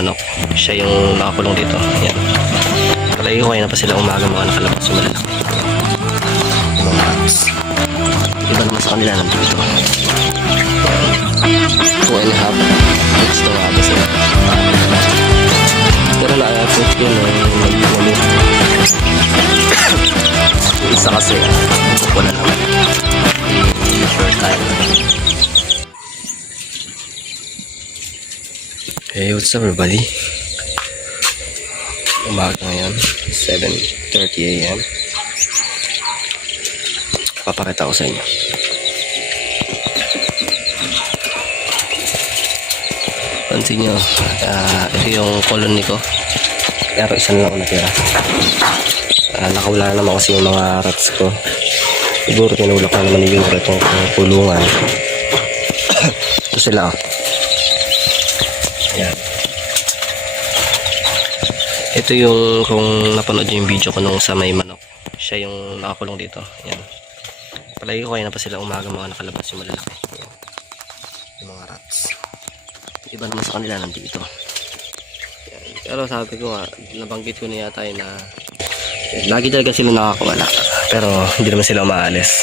Ano, siya yung nakakulong dito. Yan. Palagi ko kaya na pa sila umaga mga nakalabas yung malalaki. Yung mga rats. Iba naman sa kanila nandito. 2.5 weeks to nga ba sila. Pero na-put yun nag-ulit. Isa kasi wala naman. Short time. Hey, what's up everybody? Umaga ngayon, 7:30 AM. Papakita ko sa inyo. Pansin nyo, ito yung colony ko. Pero isa na lang ako natira. Nakawala naman kasi yung mga rats ko. Siguro tinulak na naman yung itong kulungan. Ito sila. Ayan. Ito yung kung napanood nyo yung video ko nung sa may manok. Siya yung nakakulong dito. Ayan. Palagi ko kaya na pa sila umaga mga nakalabas yung malalaki. Ayan. Yung mga rats. Iba naman sa kanila nandito. Ayan. Pero sabi ko nga, nabanggit ko na yata na lagi talaga sila nakakawala. Pero hindi naman sila umaalis.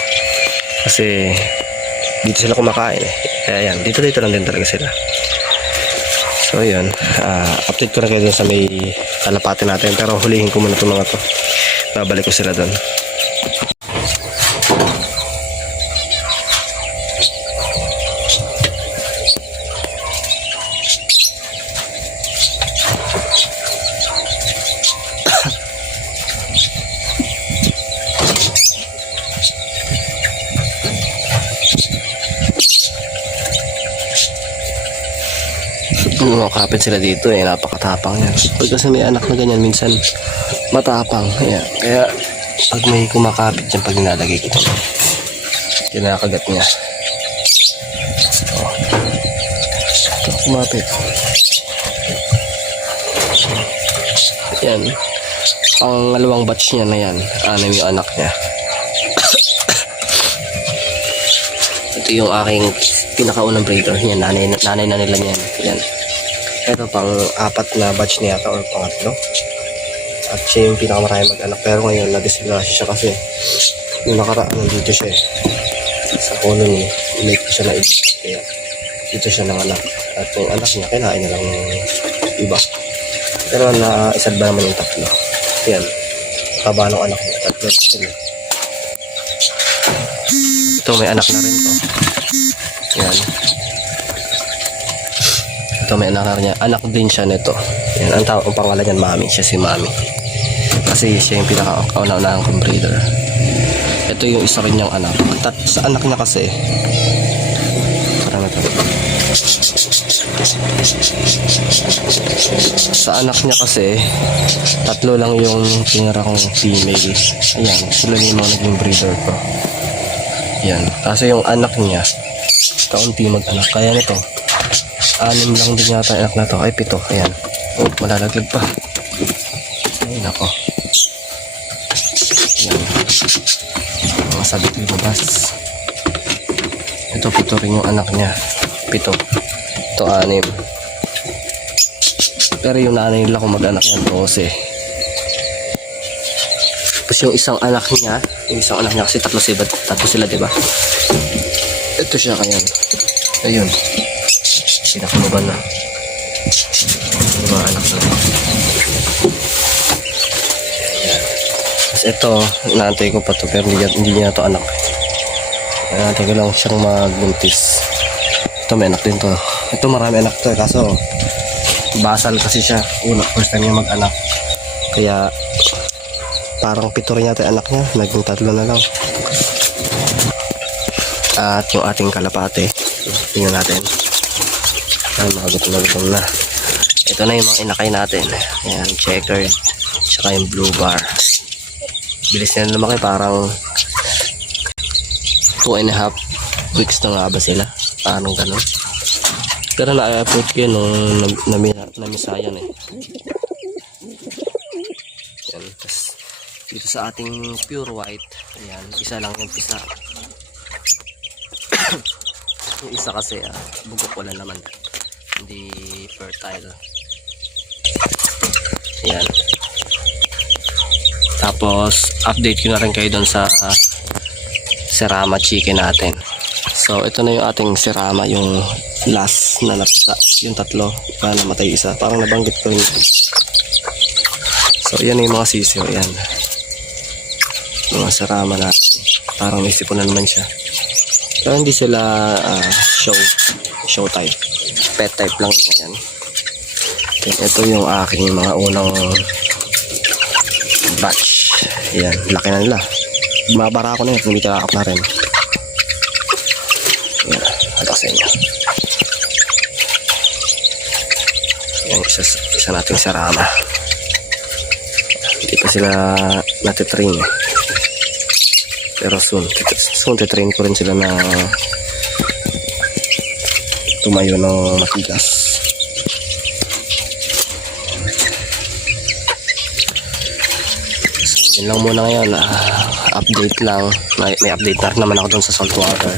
Kasi dito sila kumakain eh. Kaya yan, dito lang din talaga sila. So yun, update ko na kayo dun sa may kalapati natin. Pero hulihin ko muna itong mga to. Babalik ko sila dun. Kapit sila dito eh, napakatapang yan. Pag kasi may anak na ganyan, minsan matapang. Ayan. Kaya pag may kumakapit dyan, pag nilalagay kita, kinakagat niya. Oh. Ito, kumapit. Yan. Pangalawang batch niya na yan. 6 yung anak niya. Ito yung aking pinakaunang breeder niya. Nanay na nila niyan. Yan. Ito pang 4 na batch niya ata or pangatlo. At siya yung pinakamarami mag-anak. Pero ngayon na-disgrasya siya kasi yung nakaraan nandito siya eh. Sa colony, late ko siya na-edit. Kaya dito siya nanganak. At yung anak niya, kinain na lang yung iba. Pero na-isad ba naman yung 3. Yan. Taba ng anak niya. 3 sila. Ito may anak na rin to. Yan. Ito may anak niya. Anak din siya nito. Yan, ang pangalan niyan Mami. Siya si Mami. Kasi siya yung pinaka-kauna-unahang kong breeder. Ito yung isa rin niyang anak. Sa anak niya kasi sa anak niya kasi 3 lang yung tinira kong female. Ayan. Sila yung mga naging breeder ko. Yan. Kasi yung anak niya kaunti mag-anak. Kaya nito 6 lang din yata anak na to. Ay 7. Ayan. Oh, malalaglag pa. Ay nako. Ayan. Mga sabit lumabas. Ito 7 rin yung anak niya. 7. Ito 6. Pero yung nanay nila kung mag-anak yan 12. Tapos yung isang anak niya kasi 3 sila diba? Ito siya kaya. Ayun. Pinakamuban na. Yung mga anak na. Tapos ito, inaantay ko pa to pero hindi niya to anak. Inaantay ko lang siyang magbuntis. Ito may anak din to. Ito marami anak to kaso basal kasi siya. First time niya mag-anak. Kaya parang 7 rin yata anak niya. Naging 3 na lang. At yung ating kalapate. Tingnan natin. Ay, mga gutom na. Ito na yung mga inakay natin. Ayan, checkered. Tsaka yung blue bar. Bilis na lumaki. Parang 2.5 weeks na nga ba sila. Parang ganun. Pero na-upload ko yun nung namisayan eh. Ayan. Tapos dito sa ating pure white. Ayan, isa lang yung isa. Yung isa kasi bugok wala naman, hindi fertile. Yan. Tapos update ko na rin kayo doon sa Serama chicken natin. So ito na yung ating Serama, yung last na napisa, yung tatlo pa namatay isa, parang nabanggit ko yun. So yan yung mga sisiyo, yan mga Serama natin, parang naisipon na naman siya, pero hindi sila show type, pet type lang yan. Then ito yung aking mga unang batch, yan, laki na nila, mabara ko na yun, tumitakap na rin. Yan, ito sa inyo. Yan, isa nating Serama. Hindi pa sila natitrain eh. Pero soon titrain ko rin sila na tumayo ng matigas. So, yun lang muna ngayon. Update lang. May update na rin naman ako dun sa saltwater.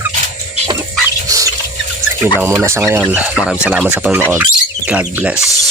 Yun lang muna sa ngayon. Maraming salamat sa panonood. God bless.